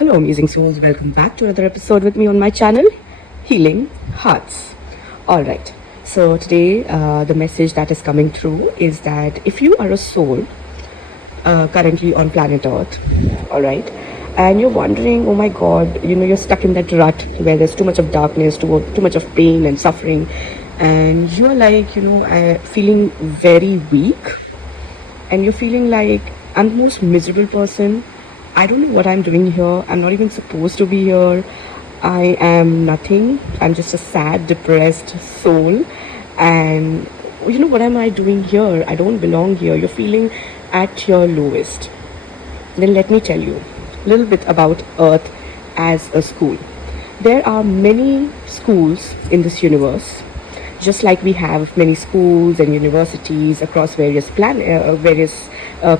Hello, amazing souls. Welcome back to another episode with me on my channel, Healing Hearts. All right. So today, the message that is coming through is that if you are a soul currently on planet Earth, all right, and you're wondering, oh my God, you're stuck in that rut where there's too much of darkness, too much of pain and suffering, and you're like, feeling very weak, and you're feeling like, I'm the most miserable person. I don't know what I'm doing here. I'm not even supposed to be here. I am nothing. I'm just a sad, depressed soul. And what am I doing here? I don't belong here. You're feeling at your lowest. Then let me tell you a little bit about Earth as a school. There are many schools in this universe, just like we have many schools and universities across various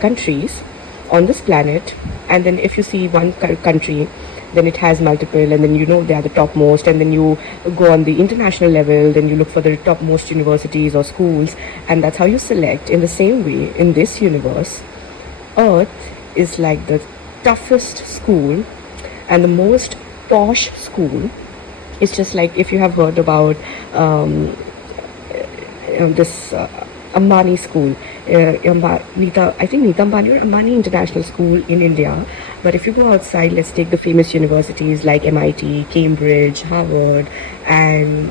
countries on this planet. And then if you see one country, then it has multiple, and then they are the topmost, and then you go on the international level, then you look for the topmost universities or schools, and that's how you select. In the same way, in this universe, Earth is like the toughest school and the most posh school. It's just like if you have heard about this Ambani school, I think Nita Ambani or Ambani International School in India. But if you go outside, let's take the famous universities like MIT, Cambridge, Harvard, and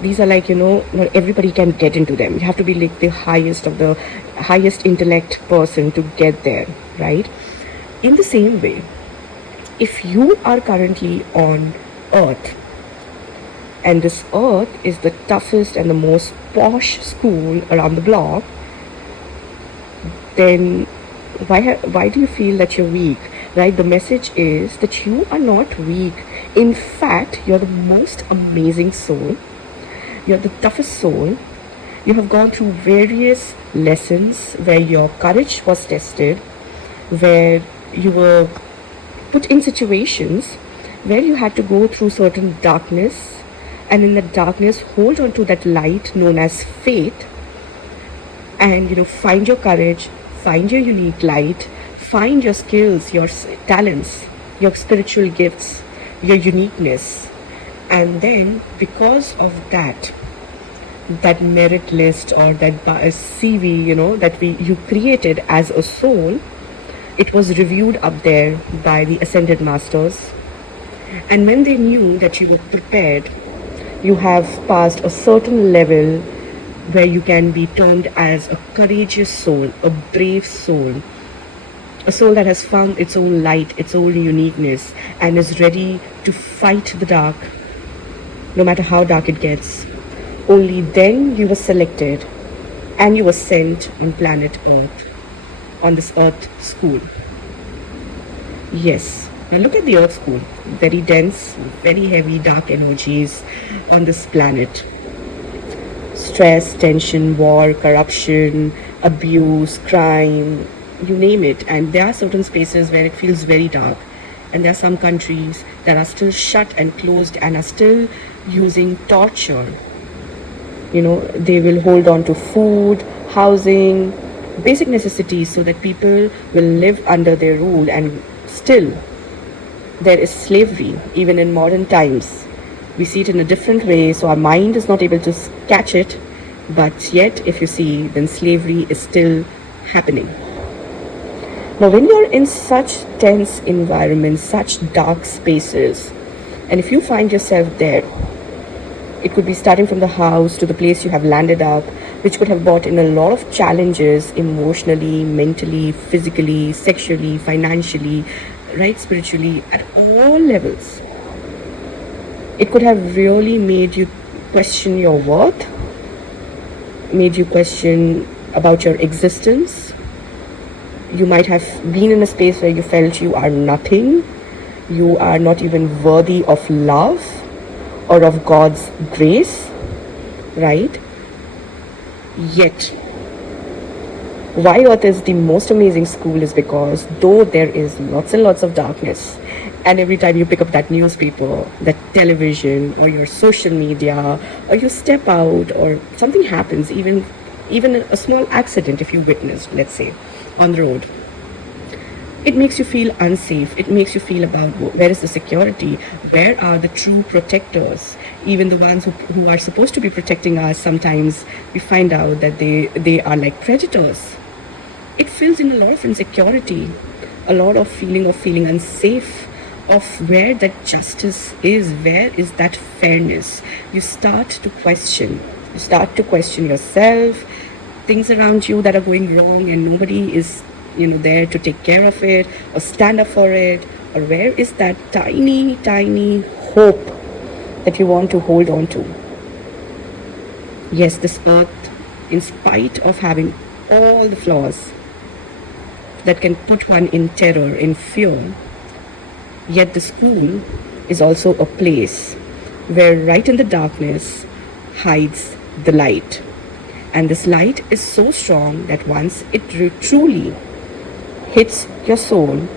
these are like, not everybody can get into them. You have to be like the highest intellect person to get there, right? In the same way, if you are currently on Earth, and this Earth is the toughest and the most posh school around the block, then why do you feel that you're weak, right? The message is that you are not weak. In fact, you're the most amazing soul. You're the toughest soul. You have gone through various lessons where your courage was tested, where you were put in situations where you had to go through certain darkness, and in that darkness hold on to that light known as faith, and find your courage, find your unique light, find your skills, your talents, your spiritual gifts, your uniqueness. And then because of that merit list or that CV that you created as a soul, it was reviewed up there by the ascended masters. And when they knew that you were prepared, you have passed a certain level where you can be termed as a courageous soul, a brave soul, a soul that has found its own light, its own uniqueness, and is ready to fight the dark, no matter how dark it gets. Only then you were selected and you were sent on planet Earth, on this Earth school. Yes. Now look at the Earth school. Very dense, very heavy, dark energies on this planet. Stress, tension, war, corruption, abuse, crime, you name it. And there are certain spaces where it feels very dark. And there are some countries that are still shut and closed and are still using torture. They will hold on to food, housing, basic necessities so that people will live under their rule, and still there is slavery even in modern times. We see it in a different way, so our mind is not able to catch it, but yet if you see, then slavery is still happening. Now when you're in such tense environments, such dark spaces, and if you find yourself there, it could be starting from the house to the place you have landed up, which could have brought in a lot of challenges emotionally, mentally, physically, sexually, financially, right, spiritually, at all levels. It could have really made you question your worth, made you question about your existence. You might have been in a space where you felt you are nothing, you are not even worthy of love or of God's grace, right? Yet, why Earth is the most amazing school is because though there is lots and lots of darkness, and every time you pick up that newspaper, that television, or your social media, or you step out, or something happens, even a small accident if you witnessed, let's say, on the road, It makes you feel unsafe. It makes you feel about where is the security? Where are the true protectors? Even the ones who are supposed to be protecting us, sometimes we find out that they are like predators. It fills in a lot of insecurity, a lot of feeling unsafe, of where that justice is, where is that fairness. You start to question. You start to question yourself, things around you that are going wrong, and nobody is there to take care of it or stand up for it. Or where is that tiny hope that you want to hold on to? Yes, this earth, in spite of having all the flaws that can put one in terror, in fear, yet the school is also a place where right in the darkness hides the light. And this light is so strong that once it truly hits your soul,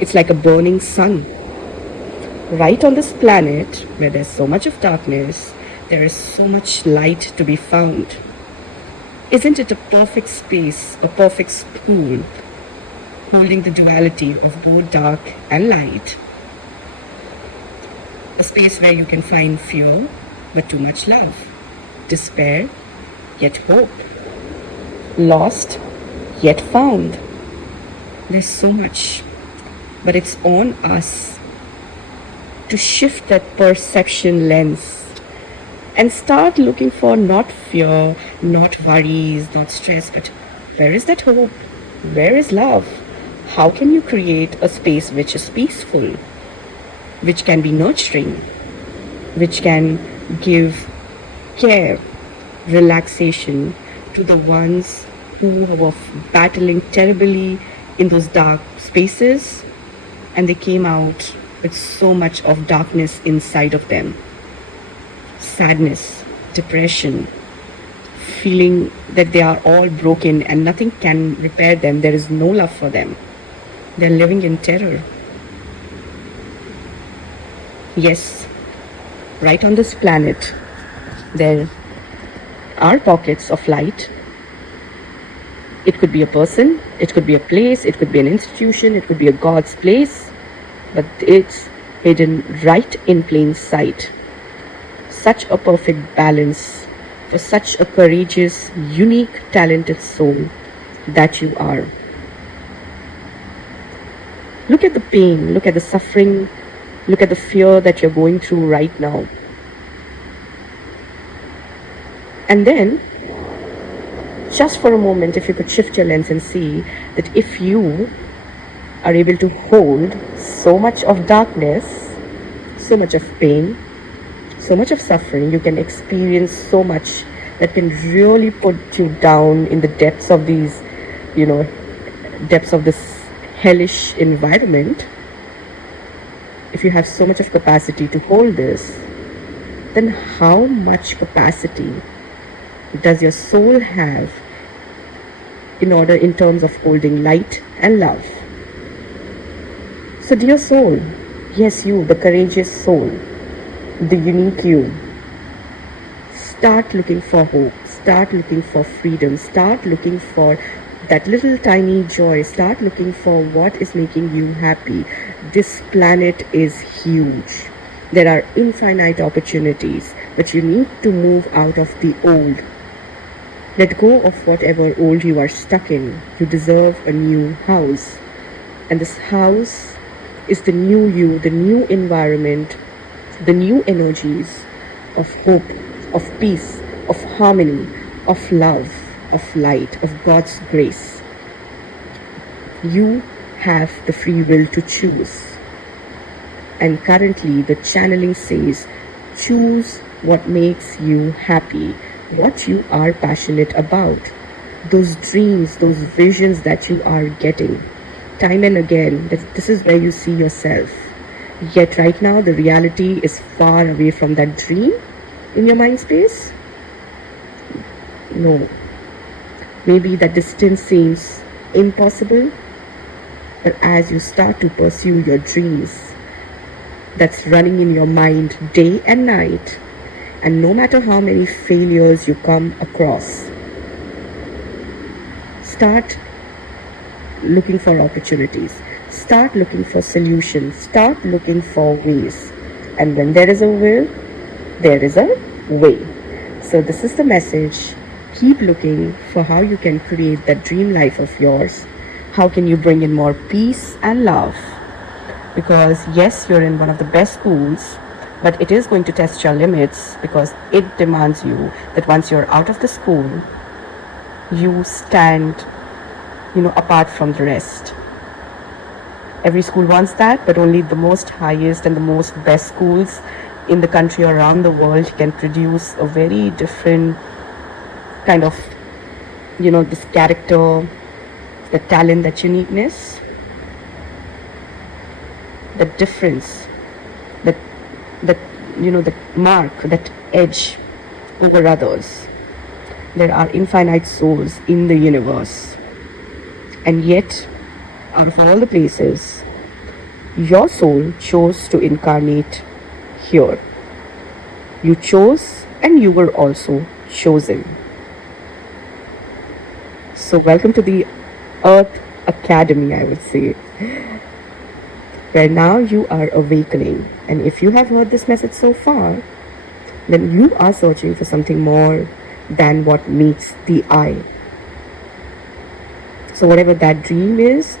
it's like a burning sun. Right on this planet where there's so much of darkness, there is so much light to be found. Isn't it a perfect space, a perfect school, holding the duality of both dark and light? A space where you can find fear, but too much love. Despair, yet hope. Lost, yet found. There's so much, but it's on us to shift that perception lens and start looking for not fear, not worries, not stress, but where is that hope? Where is love? How can you create a space which is peaceful, which can be nurturing, which can give care, relaxation to the ones who were battling terribly in those dark spaces, and they came out with so much of darkness inside of them. Sadness, depression, feeling that they are all broken and nothing can repair them. There is no love for them. They're living in terror. Yes, right on this planet, there are pockets of light. It could be a person, it could be a place, it could be an institution, it could be a God's place, but it's hidden right in plain sight. Such a perfect balance for such a courageous, unique, talented soul that you are. Look at the pain, look at the suffering, look at the fear that you're going through right now. And then, just for a moment, if you could shift your lens and see that if you are able to hold so much of darkness, so much of pain, so much of suffering, you can experience so much that can really put you down in the depths of these, depths of this hellish environment. If you have so much of capacity to hold this, then how much capacity does your soul have in terms of holding light and love? So dear soul, yes, you, the courageous soul, the unique you, start looking for hope, start looking for freedom, start looking for that little tiny joy, start looking for what is making you happy. This planet is huge. There are infinite opportunities, but you need to move out of the old. Let go of whatever old you are stuck in. You deserve a new house. And this house is the new you, the new environment, the new energies of hope, of peace, of harmony, of love, of light, of God's grace. You have the free will to choose. And currently the channeling says, choose what makes you happy, what you are passionate about, those dreams, those visions that you are getting. Time and again, that this is where you see yourself. Yet right now, the reality is far away from that dream in your mind space. No. Maybe that distance seems impossible, but as you start to pursue your dreams, that's running in your mind day and night, and no matter how many failures you come across, start looking for opportunities. Start looking for solutions, start looking for ways. And when there is a will, there is a way. So, this is the message. Keep looking for how you can create that dream life of yours. How can you bring in more peace and love? Because, yes, you're in one of the best schools, but it is going to test your limits because it demands you that once you're out of the school, you stand, apart from the rest. Every school wants that, but only the most highest and the most best schools in the country or around the world can produce a very different kind of, this character, the talent, that uniqueness, the difference, that that mark, that edge over others. There are infinite souls in the universe, and yet, out of all the places, your soul chose to incarnate here. You chose, and you were also chosen. So, welcome to the Earth Academy, I would say, where now you are awakening. And if you have heard this message so far, then you are searching for something more than what meets the eye. So, whatever that dream is,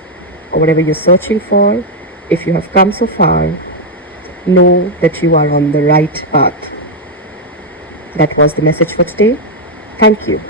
or whatever you're searching for, if you have come so far, know that you are on the right path. That was the message for today. Thank you.